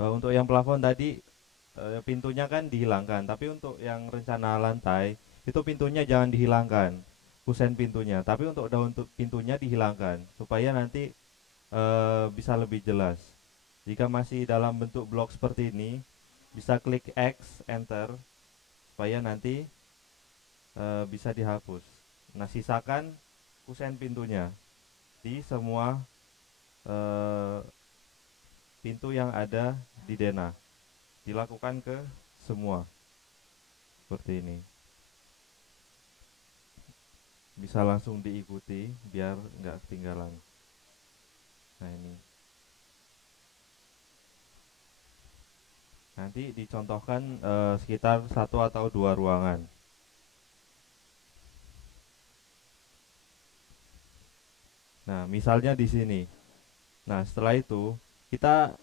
Untuk yang plafon tadi pintunya kan dihilangkan, tapi untuk yang rencana lantai itu pintunya jangan dihilangkan, kusen pintunya. Tapi untuk daun pintunya dihilangkan supaya nanti bisa lebih jelas. Jika masih dalam bentuk blok seperti ini, bisa klik X, Enter supaya nanti bisa dihapus. Nah, sisakan kusen pintunya di semua eh, pintu yang ada di Dena. Dilakukan ke semua seperti ini. Bisa langsung diikuti biar nggak ketinggalan. Nah ini nanti dicontohkan sekitar satu atau dua ruangan. Nah misalnya di sini. Nah setelah itu kita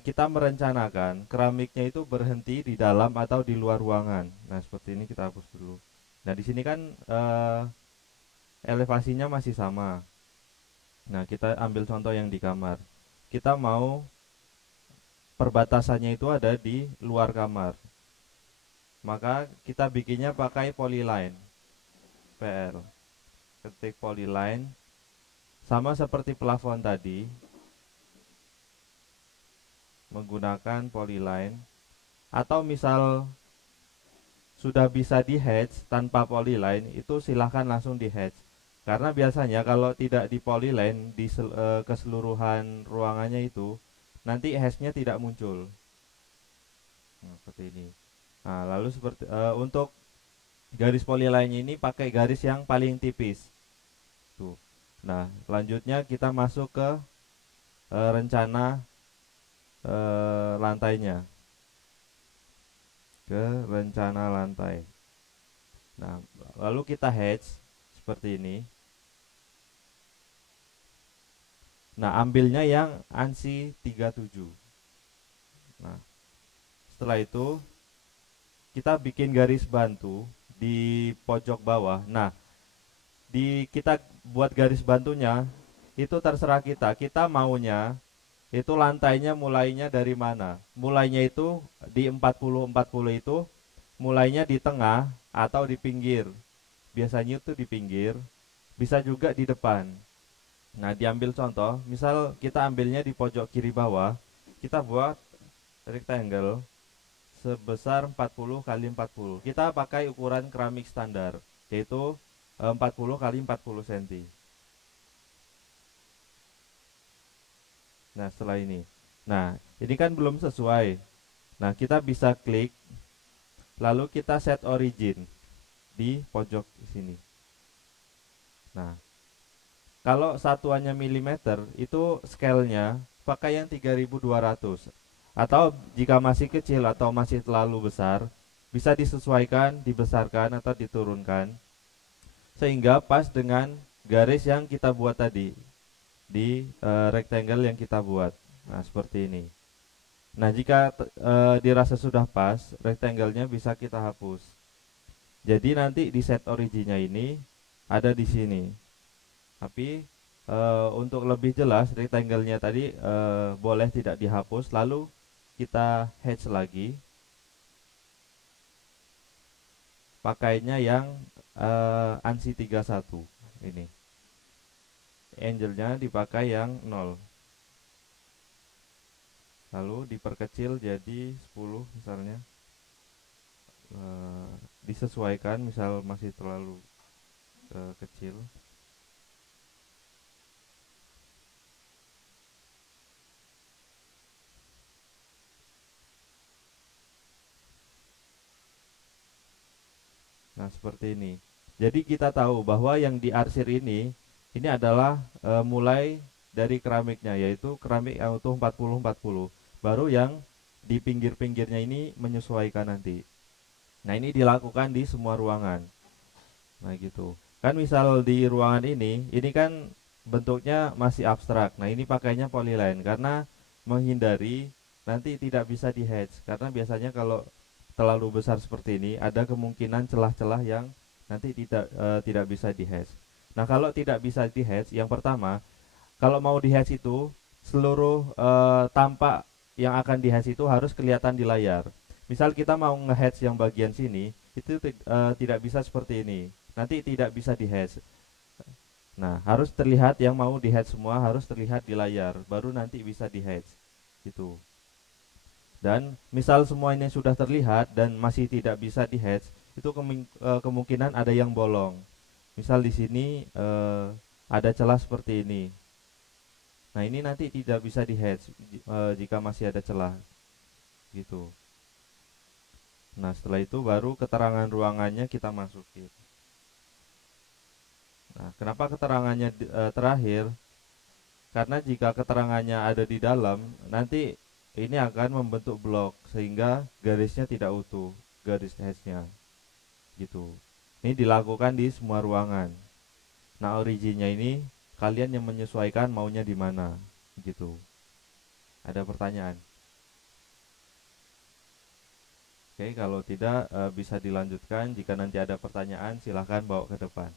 kita merencanakan keramiknya itu berhenti di dalam atau di luar ruangan. Nah seperti ini kita hapus dulu. Nah di sini kan elevasinya masih sama. Nah kita ambil contoh yang di kamar. Kita mau perbatasannya itu ada di luar kamar. Maka kita bikinnya pakai polyline PL. Ketik polyline sama seperti plafon tadi, menggunakan polyline, atau misal sudah bisa di hatch tanpa polyline itu silahkan langsung di hatch. Karena biasanya kalau tidak di polyline di keseluruhan ruangannya itu nanti hatchnya tidak muncul. Nah, seperti ini. Nah, lalu seperti untuk garis polyline ini pakai garis yang paling tipis. Tuh. Nah, selanjutnya kita masuk ke rencana lantainya, ke rencana lantai. Nah, lalu kita hatch seperti ini. Nah, ambilnya yang ANSI 37. Nah, setelah itu kita bikin garis bantu di pojok bawah. Nah, kita buat garis bantunya itu terserah kita. Kita maunya itu lantainya mulainya dari mana? Mulainya itu di 40-40 itu mulainya di tengah atau di pinggir. Biasanya itu di pinggir, bisa juga di depan. Nah, diambil contoh, misal kita ambilnya di pojok kiri bawah, kita buat rectangle sebesar 40 kali 40. Kita pakai ukuran keramik standar, yaitu 40 kali 40 cm. Nah, setelah ini. Nah, ini kan belum sesuai. Nah, kita bisa klik, lalu kita set origin di pojok sini. Nah, kalau satuannya milimeter, itu scale-nya pakai yang 3200. Atau jika masih kecil atau masih terlalu besar, bisa disesuaikan, dibesarkan atau diturunkan sehingga pas dengan garis yang kita buat tadi di rectangle yang kita buat. Nah, seperti ini. Nah, jika dirasa sudah pas, rectangle-nya bisa kita hapus. Jadi nanti di set originnya ini ada di sini. Tapi untuk lebih jelas rectangle-nya tadi boleh tidak dihapus. Lalu kita hatch lagi. Pakainya yang ANSI 31 ini. Angle-nya dipakai yang 0. Lalu diperkecil jadi 10 misalnya. Disesuaikan misal masih terlalu kecil. Nah, seperti ini. Jadi kita tahu bahwa yang diarsir ini adalah mulai dari keramiknya, yaitu keramik yang utuh 40-40. Baru yang di pinggir-pinggirnya ini menyesuaikan nanti. Nah, ini dilakukan di semua ruangan. Nah, gitu. Kan misal di ruangan ini kan bentuknya masih abstrak. Nah, ini pakainya polyline karena menghindari nanti tidak bisa di hatch. Karena biasanya kalau terlalu besar seperti ini ada kemungkinan celah-celah yang nanti tidak bisa di hatch. Nah, kalau tidak bisa di hatch, yang pertama, kalau mau di hatch itu seluruh tampak yang akan di-hatch itu harus kelihatan di layar. Misal kita mau nge-hatch yang bagian sini, itu tidak bisa seperti ini. Nanti tidak bisa di-hatch. Nah, harus terlihat yang mau di-hatch semua harus terlihat di layar, baru nanti bisa di-hatch. Gitu. Dan misal semuanya sudah terlihat dan masih tidak bisa di-hatch, itu kemungkinan ada yang bolong. Misal di sini ada celah seperti ini. Nah, ini nanti tidak bisa di-hatch jika masih ada celah gitu. Nah, setelah itu baru keterangan ruangannya kita masukin. Nah, kenapa keterangannya terakhir? Karena jika keterangannya ada di dalam, nanti ini akan membentuk blok sehingga garisnya tidak utuh, garis hatchnya gitu. Ini dilakukan di semua ruangan. Nah, originnya ini kalian yang menyesuaikan maunya di mana gitu. Ada pertanyaan? Oke, kalau tidak bisa dilanjutkan. Jika nanti ada pertanyaan silahkan bawa ke depan.